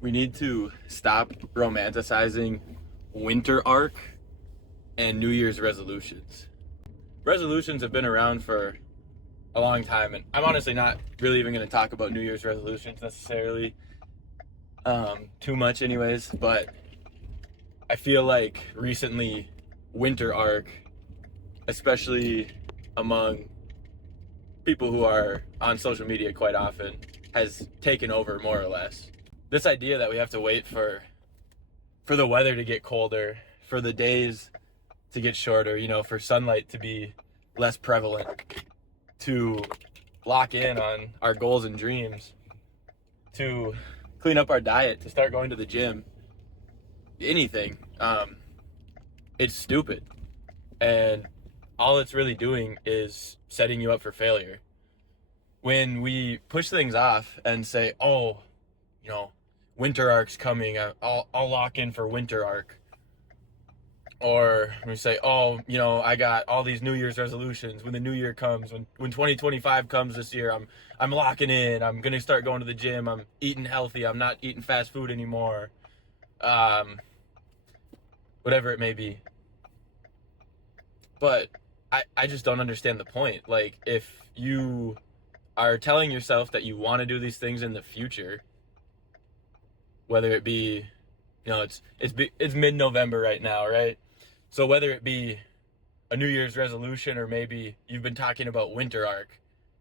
We need to stop romanticizing winter arc and New Year's resolutions. Resolutions have been around for a long time, and I'm honestly not really even going to talk about New Year's resolutions necessarily too much, anyways. But I feel like recently, winter arc, especially among people who are on social media quite often, has taken over more or less. This idea that we have to wait for the weather to get colder, for the days to get shorter, for sunlight to be less prevalent, to lock in on our goals and dreams, to clean up our diet, to start going to the gym, anything. It's stupid. And all it's really doing is setting you up for failure. When we push things off and say, oh, winter arc's coming, I'll lock in for winter arc. Or we say, oh, I got all these New Year's resolutions. When the new year comes, when 2025 comes this year, I'm locking in. I'm gonna start going to the gym. I'm eating healthy. I'm not eating fast food anymore. Whatever it may be. But I just don't understand the point. Like, if you are telling yourself that you want to do these things in the future, whether it be, it's mid-November right now, right? So whether it be a New Year's resolution, or maybe you've been talking about winter arc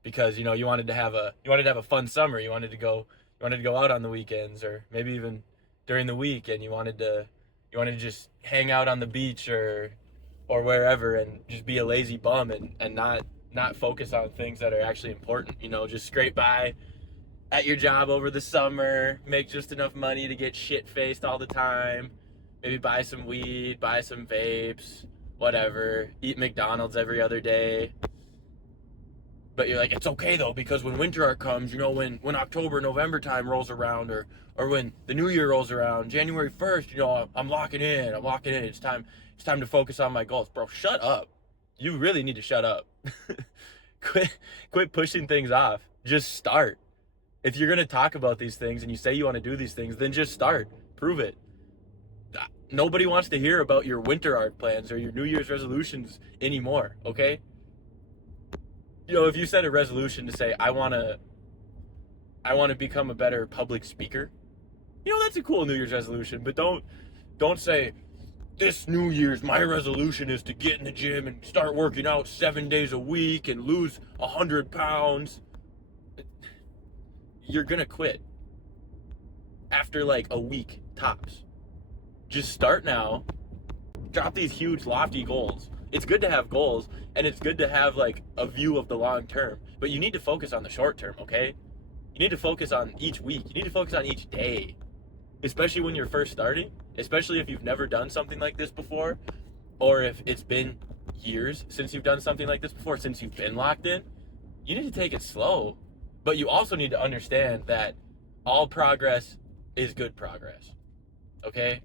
because you wanted to have a fun summer, you wanted to go out on the weekends, or maybe even during the week, and you wanted to just hang out on the beach or wherever and just be a lazy bum and not focus on things that are actually important. Just scrape by at your job over the summer, make just enough money to get shit-faced all the time, maybe buy some weed, buy some vapes, whatever, eat McDonald's every other day. But you're like, it's okay though, because when winter arc comes, when October, November time rolls around, or when the new year rolls around, January 1st, I'm locking in. It's time to focus on my goals. Bro, shut up. You really need to shut up. Quit pushing things off. Just start. If you're going to talk about these things and you say you want to do these things, then just start. Prove it. Nobody wants to hear about your winter arc plans or your New Year's resolutions anymore, okay? If you set a resolution to say, I want to become a better public speaker, that's a cool New Year's resolution, but don't say, this New Year's, my resolution is to get in the gym and start working out 7 days a week and lose 100 pounds. You're gonna quit after like a week tops. Just start now. Drop these huge lofty goals. It's good to have goals, and it's good to have like a view of the long term, but you need to focus on the short term, okay? You need to focus on each week. You need to focus on each day, especially when you're first starting, especially if you've never done something like this before, or if it's been years since you've done something like this before, since you've been locked in. You need to take it slow. But you also need to understand that all progress is good progress, okay?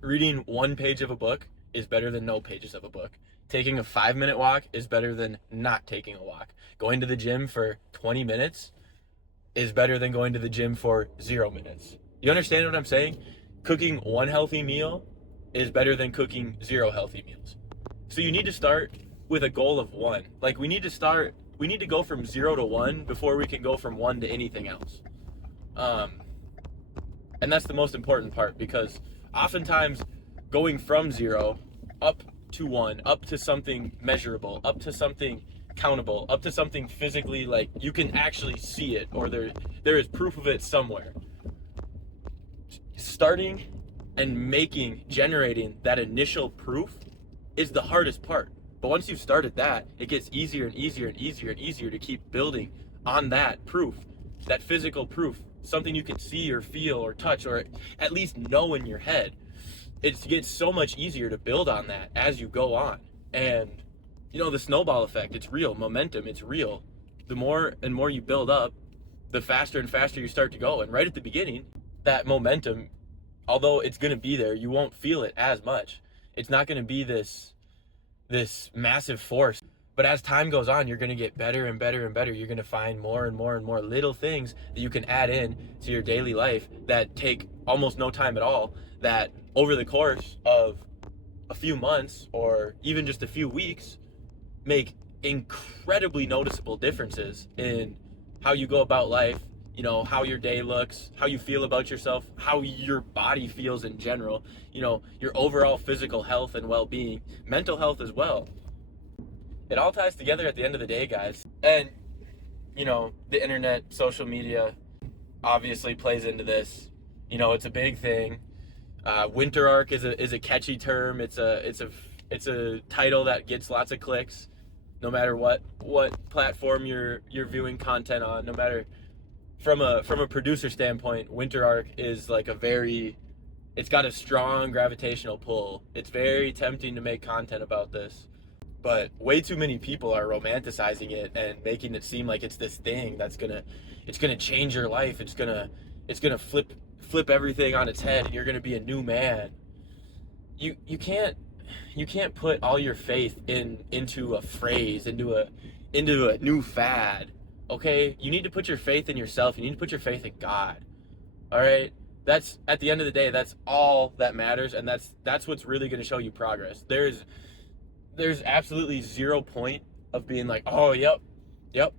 Reading one page of a book is better than no pages of a book. Taking a 5-minute walk is better than not taking a walk. Going to the gym for 20 minutes is better than going to the gym for 0 minutes. You understand what I'm saying? Cooking one healthy meal is better than cooking 0 healthy meals. So you need to start with a goal of 1. Like, we need to go from 0 to 1 before we can go from 1 to anything else. And that's the most important part, because oftentimes going from 0 up to 1, up to something measurable, up to something countable, up to something physically, like you can actually see it, or there is proof of it somewhere. Starting and generating that initial proof is the hardest part. But once you've started that, it gets easier and easier and easier and easier to keep building on that proof, that physical proof, something you can see or feel or touch or at least know in your head. It gets so much easier to build on that as you go on. And, the snowball effect, it's real. Momentum, it's real. The more and more you build up, the faster and faster you start to go. And right at the beginning, that momentum, although it's going to be there, you won't feel it as much. It's not going to be this massive force. But as time goes on, you're going to get better and better and better. You're going to find more and more and more little things that you can add in to your daily life that take almost no time at all, that over the course of a few months or even just a few weeks make incredibly noticeable differences in how you go about life, you know, how your day looks, how you feel about yourself, how your body feels in general, you know, your overall physical health and well-being, mental health as well. It all ties together at the end of the day, guys. And, you know, the internet, social media obviously plays into this. You know, it's a big thing. Winter arc is a catchy term. It's a title that gets lots of clicks, no matter what platform you're viewing content on. No matter from a producer standpoint, Winter arc is like it's got a strong gravitational pull. It's very tempting to make content about this, but way too many people are romanticizing it and making it seem like it's this thing that's gonna change your life. It's gonna flip everything on its head, and you're gonna be a new man. You can't put all your faith into a phrase, into a new fad. Okay, you need to put your faith in yourself. You need to put your faith in God. All right, that's at the end of the day, that's all that matters, and that's what's really going to show you progress. There's absolutely zero point of being like, oh, yep,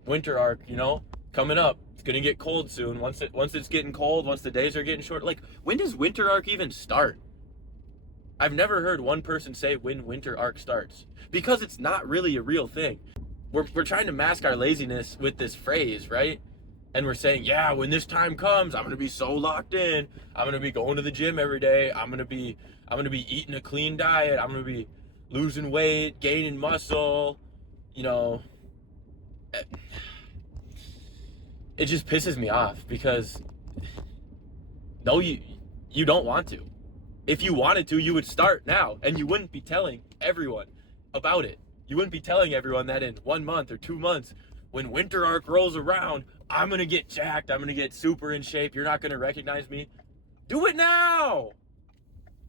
winter arc, you know, coming up. It's gonna get cold soon. Once it's getting cold, once the days are getting short, like, when does winter arc even start? I've never heard one person say when winter arc starts, because it's not really a real thing. We're trying to mask our laziness with this phrase, right? And we're saying, yeah, when this time comes, I'm gonna be so locked in. I'm gonna be going to the gym every day. I'm gonna be eating a clean diet. I'm gonna be losing weight, gaining muscle. You know, it just pisses me off, because no, you don't want to. If you wanted to, you would start now, and you wouldn't be telling everyone about it. You wouldn't be telling everyone that in 1 month or 2 months, when winter arc rolls around, I'm gonna get jacked, I'm gonna get super in shape, you're not gonna recognize me. Do it now!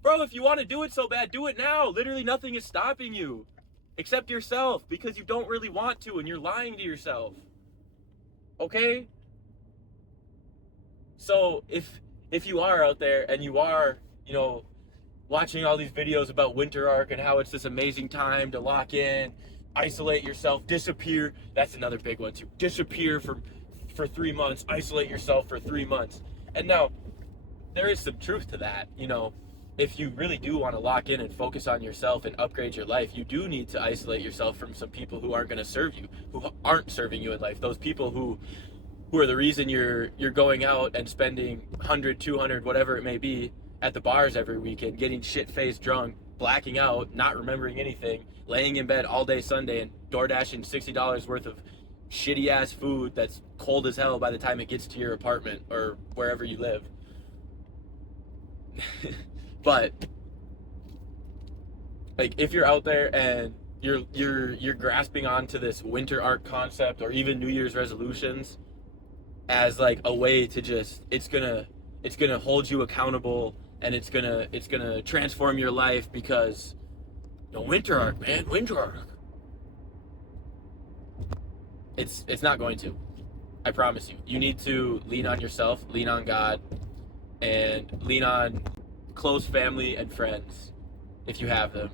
Bro, if you want to do it so bad, do it now. Literally nothing is stopping you except yourself, because you don't really want to, and you're lying to yourself. Okay? So if you are out there and you are, you know, watching all these videos about winter arc and how it's this amazing time to lock in, isolate yourself, disappear. That's another big one too. Disappear for 3 months, isolate yourself for 3 months. And now, there is some truth to that. You know, if you really do want to lock in and focus on yourself and upgrade your life, you do need to isolate yourself from some people who aren't going to serve you, who aren't serving you in life. Those people who are the reason you're going out and spending 100, 200, whatever it may be, at the bars every weekend, getting shit-faced drunk, blacking out, not remembering anything, laying in bed all day Sunday and DoorDashing $60 worth of shitty-ass food that's cold as hell by the time it gets to your apartment or wherever you live. But, like, if you're out there and you're grasping onto this winter arc concept, or even New Year's resolutions, as like a way to just, it's gonna hold you accountable, and it's gonna transform your life, because, you know, winter arc, man, winter arc. It's not going to. I promise you. You need to lean on yourself, lean on God, and lean on close family and friends, if you have them,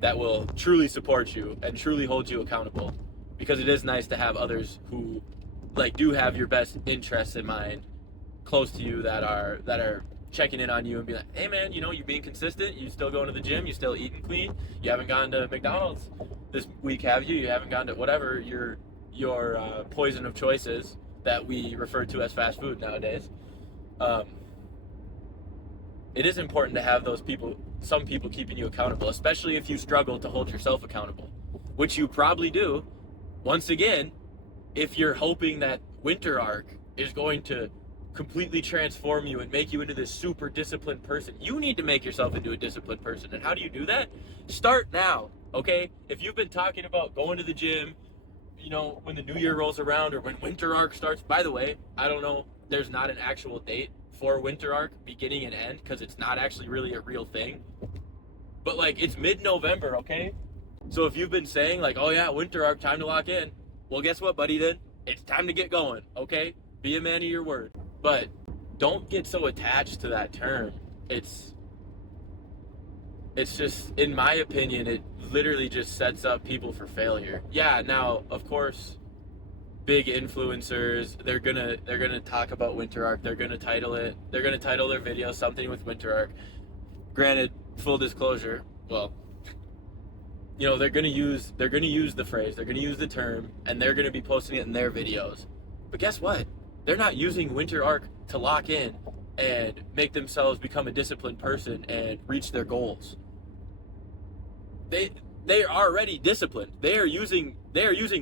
that will truly support you and truly hold you accountable. Because it is nice to have others who, like, do have your best interests in mind, close to you, that are checking in on you and be like, hey man, you know, you're being consistent, you still going to the gym, you still eating clean, you haven't gone to McDonald's this week, have you? You haven't gone to whatever your poison of choices that we refer to as fast food nowadays. It is important to have those people, some people, keeping you accountable, especially if you struggle to hold yourself accountable, which you probably do. Once again, if you're hoping that winter arc is going to completely transform you and make you into this super disciplined person, you need to make yourself into a disciplined person. And how do you do that? Start now, okay? If you've been talking about going to the gym, you know, when the new year rolls around, or when winter arc starts, by the way, I don't know, there's not an actual date for winter arc, beginning and end, because it's not actually really a real thing. But, like, it's mid-November, okay? So if you've been saying like, oh yeah, winter arc, time to lock in, well, guess what, buddy, then? It's time to get going, okay? Be a man of your word. But don't get so attached to that term. It's just, in my opinion, it literally just sets up people for failure. Yeah, now, of course, big influencers, they're gonna talk about winter arc, they're gonna title their video something with winter arc. Granted, full disclosure, well, you know, they're gonna use the phrase, they're gonna use the term, and they're gonna be posting it in their videos. But guess what? They're not using winter arc to lock in and make themselves become a disciplined person and reach their goals. They are already disciplined. They are using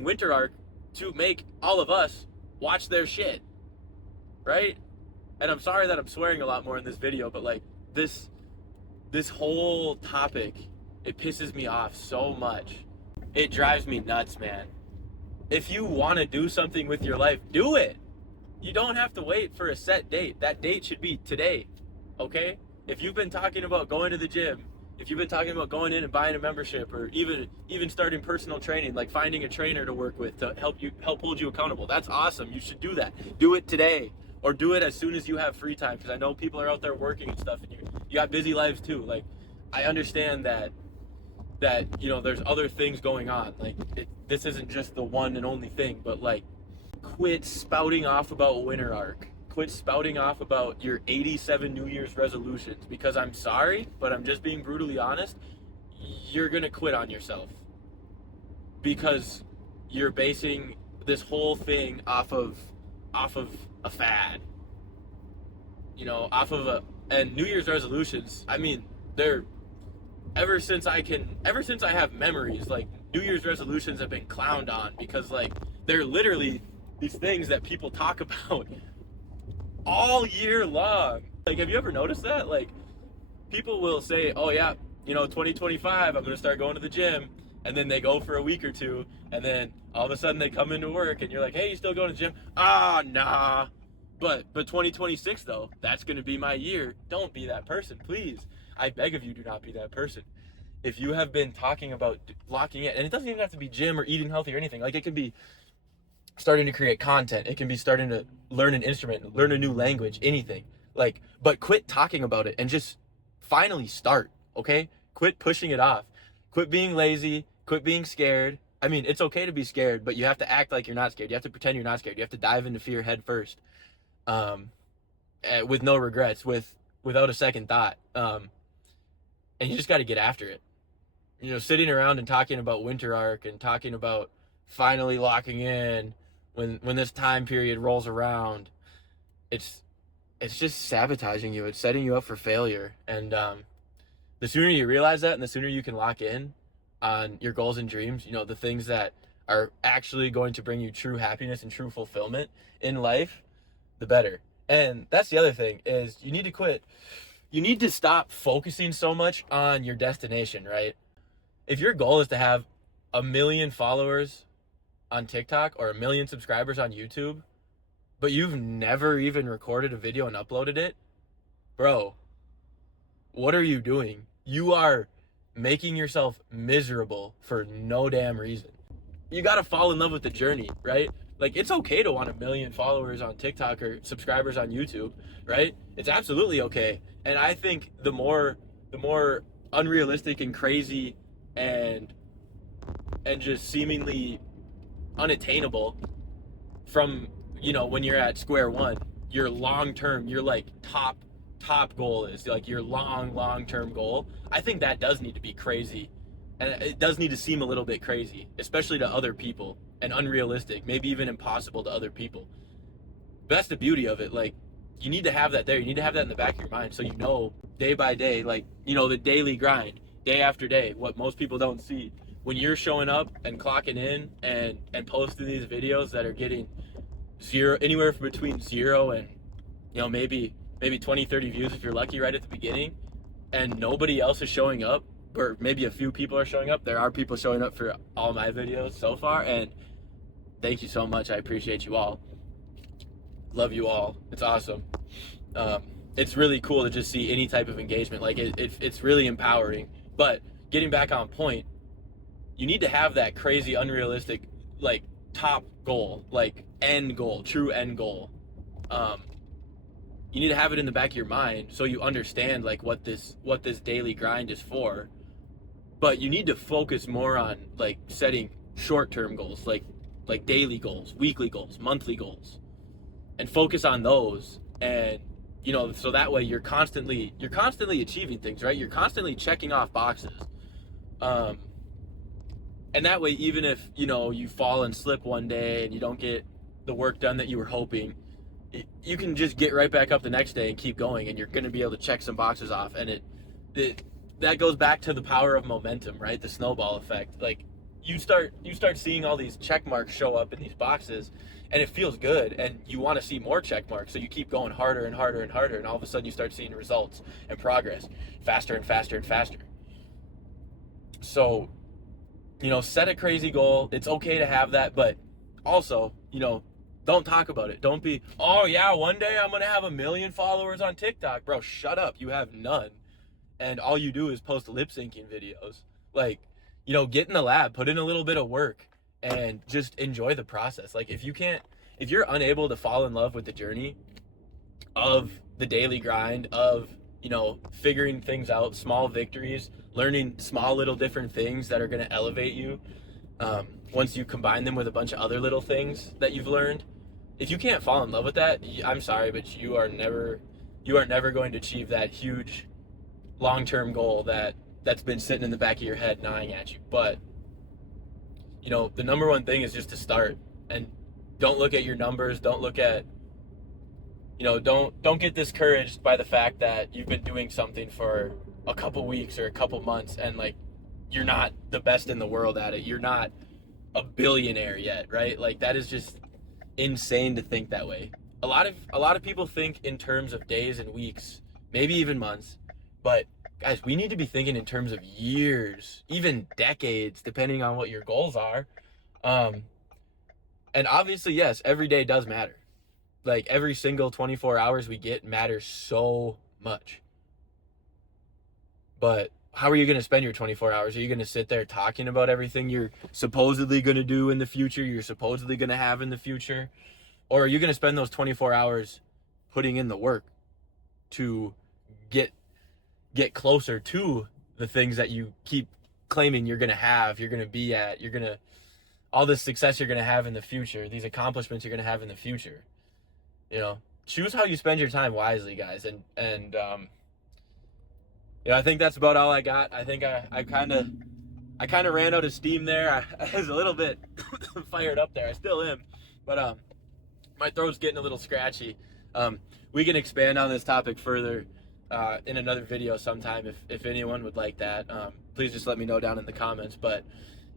winter arc to make all of us watch their shit, right? And I'm sorry that I'm swearing a lot more in this video, but like this whole topic, it pisses me off so much. It drives me nuts, man. If you want to do something with your life, do it. You don't have to wait for a set date. That date should be today, okay? If you've been talking about going to the gym, if you've been talking about going in and buying a membership, or even starting personal training, like finding a trainer to work with to help hold you accountable, that's awesome. You should do that. Do it today, or do it as soon as you have free time, because I know people are out there working and stuff, and you got busy lives too. Like, I understand that you know, there's other things going on. Like, this isn't just the one and only thing, but like, quit spouting off about winter arc. Quit spouting off about your 87 New Year's resolutions, because I'm sorry, but I'm just being brutally honest. You're gonna quit on yourself because you're basing this whole thing off of a fad. You know, and New Year's resolutions. I mean, they're ever since I have memories, like, New Year's resolutions have been clowned on, because like, they're literally these things that people talk about all year long. Like, have you ever noticed that? Like, people will say, oh yeah, you know, 2025, I'm gonna start going to the gym, and then they go for a week or two, and then all of a sudden they come into work, and you're like, hey, you still going to the gym? Ah, nah. But 2026 though, that's gonna be my year. Don't be that person, please. I beg of you, do not be that person. If you have been talking about locking in, and it doesn't even have to be gym or eating healthy or anything, like, it can be starting to create content, it can be starting to learn an instrument, learn a new language, anything. Like, but quit talking about it and just finally start, okay? Quit pushing it off. Quit being lazy, quit being scared. I mean, it's okay to be scared, but you have to act like you're not scared. You have to pretend you're not scared. You have to dive into fear head first, with no regrets, without a second thought. And you just got to get after it. You know, sitting around and talking about winter arc and talking about finally locking in when this time period rolls around, it's just sabotaging you. It's setting you up for failure. And the sooner you realize that, and the sooner you can lock in on your goals and dreams, you know, the things that are actually going to bring you true happiness and true fulfillment in life, the better. And that's the other thing, is you need to quit. You need to stop focusing so much on your destination, right? If your goal is to have 1 million followers on TikTok or 1 million subscribers on YouTube, but you've never even recorded a video and uploaded it, bro, what are you doing? You are making yourself miserable for no damn reason. You gotta fall in love with the journey, right? Like, it's okay to want 1 million followers on TikTok or subscribers on YouTube, right? It's absolutely okay. And I think the more unrealistic and crazy and just seemingly unattainable from, you know, when you're at square one, your long-term, your like top goal is like your long-term goal. I think that does need to be crazy, and it does need to seem a little bit crazy, especially to other people, and unrealistic, maybe even impossible to other people. But that's the beauty of it. Like, you need to have that there. You need to have that in the back of your mind, so you know, day by day, like, you know, the daily grind, day after day, what most people don't see. When you're showing up and clocking in and posting these videos that are getting anywhere from between 0 and, you know, maybe 20, 30 views if you're lucky right at the beginning, and nobody else is showing up, or maybe a few people are showing up. There are people showing up for all my videos so far, and thank you so much. I appreciate you all. Love you all. It's awesome. It's really cool to just see any type of engagement. Like, it's really empowering. But getting back on point, you need to have that crazy, unrealistic, like top goal, like end goal, true end goal. Um, you need to have it in the back of your mind so you understand like what this daily grind is for. But you need to focus more on like setting short-term goals, like daily goals, weekly goals, monthly goals, and focus on those. And so that way you're constantly achieving things, right? You're constantly checking off boxes. And that way, even if you fall and slip one day and you don't get the work done that you were hoping, you can just get right back up the next day and keep going, and you're going to be able to check some boxes off. And that goes back to the power of momentum, right? The snowball effect. Like you start seeing all these check marks show up in these boxes, and it feels good, and you want to see more check marks, so you keep going harder and harder and harder, and all of a sudden you start seeing results and progress faster and faster and faster. So set a crazy goal. It's okay to have that, but also don't talk about it. Don't be, oh yeah, one day I'm gonna have 1 million followers on TikTok. Bro, shut up. You have none, and all you do is post lip syncing videos. Like, get in the lab, put in a little bit of work, and just enjoy the process. Like, if you're unable to fall in love with the journey of the daily grind of figuring things out, small victories, learning small little different things that are going to elevate you, once you combine them with a bunch of other little things that you've learned, if you can't fall in love with that, I'm sorry, but you are never going to achieve that huge long-term goal that's been sitting in the back of your head gnawing at you. But the number one thing is just to start, and don't look at your numbers. Don't look at don't get discouraged by the fact that you've been doing something for a couple weeks or a couple months and like you're not the best in the world at it. You're not a billionaire yet, right? Like, that is just insane to think that way. A lot of people think in terms of days and weeks, maybe even months, but guys, we need to be thinking in terms of years, even decades, depending on what your goals are. And obviously, yes, every day does matter. Like, every single 24 hours we get matters so much. But how are you going to spend your 24 hours? Are you going to sit there talking about everything you're supposedly going to do in the future, you're supposedly going to have in the future? Or are you going to spend those 24 hours putting in the work to get closer to the things that you keep claiming you're going to have, you're going to be at, all this success you're going to have in the future, these accomplishments you're going to have in the future? Choose how you spend your time wisely, guys. And I think that's about all I got. I think I kind of ran out of steam there. I was a little bit fired up there. I still am, but my throat's getting a little scratchy. We can expand on this topic further in another video sometime if anyone would like that. Please just let me know down in the comments. But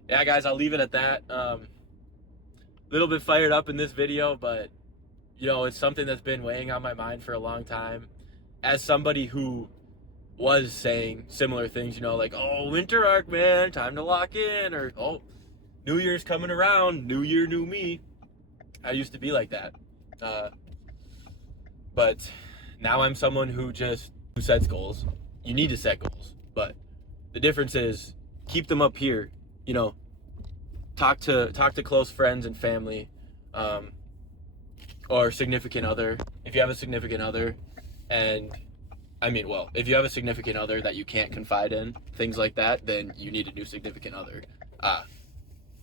yeah, guys, I'll leave it at that. Little bit fired up in this video, but it's something that's been weighing on my mind for a long time. As somebody who was saying similar things, like, oh, winter arc, man, time to lock in, or, oh, New Year's coming around, new year, new me. I used to be like that. But now I'm someone who sets goals. You need to set goals, but the difference is keep them up here. Talk to close friends and family, or significant other. If you have a significant other, and if you have a significant other that you can't confide in, things like that, then you need a new significant other.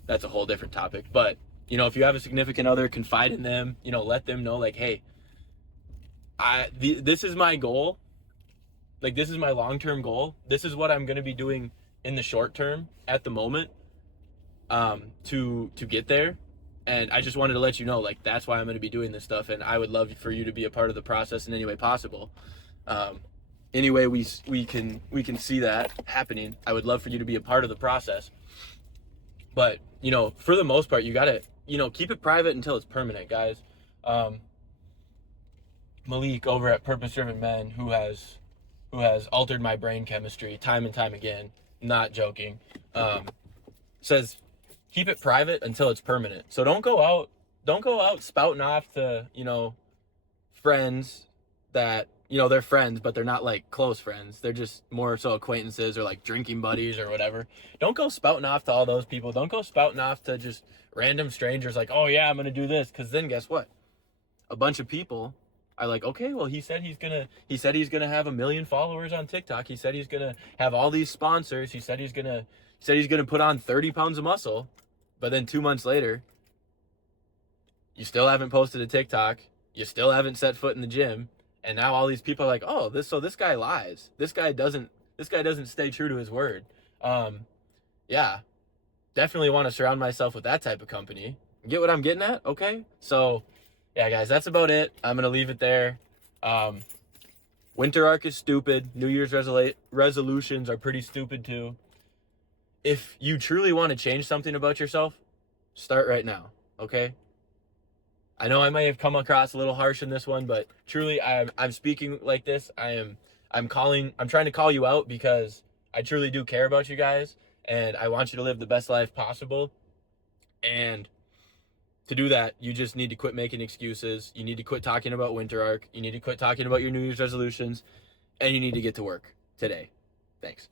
That's a whole different topic. But, if you have a significant other, confide in them, let them know, like, hey, this is my goal. Like, this is my long-term goal. This is what I'm going to be doing in the short term at the moment, to get there. And I just wanted to let you know, like, that's why I'm going to be doing this stuff. And I would love for you to be a part of the process in any way possible. Any way we can see that happening, I would love for you to be a part of the process. But, for the most part, you got to, keep it private until it's permanent, guys. Malik over at Purpose Driven Men, who has altered my brain chemistry time and time again, not joking, says keep it private until it's permanent. So don't go out spouting off to, friends that you know, they're friends, but they're not like close friends. They're just more so acquaintances or like drinking buddies or whatever. Don't go spouting off to all those people. Don't go spouting off to just random strangers like, oh yeah, I'm going to do this. Because then guess what? A bunch of people are like, okay, well, he said he's gonna have 1 million followers on TikTok. He said he's gonna have all these sponsors. He said he's gonna put on 30 pounds of muscle. But then 2 months later, you still haven't posted a TikTok. You still haven't set foot in the gym. And now all these people are like, oh, this guy lies. This guy doesn't stay true to his word. Yeah, definitely want to surround myself with that type of company. Get what I'm getting at? Okay. So yeah, guys, that's about it. I'm going to leave it there. Winter arc is stupid. New Year's resolutions are pretty stupid too. If you truly want to change something about yourself, start right now. Okay. I know I may have come across a little harsh in this one, but truly I'm speaking like this. I'm trying to call you out because I truly do care about you guys and I want you to live the best life possible. And to do that, you just need to quit making excuses. You need to quit talking about winter arc. You need to quit talking about your New Year's resolutions, and you need to get to work today. Thanks.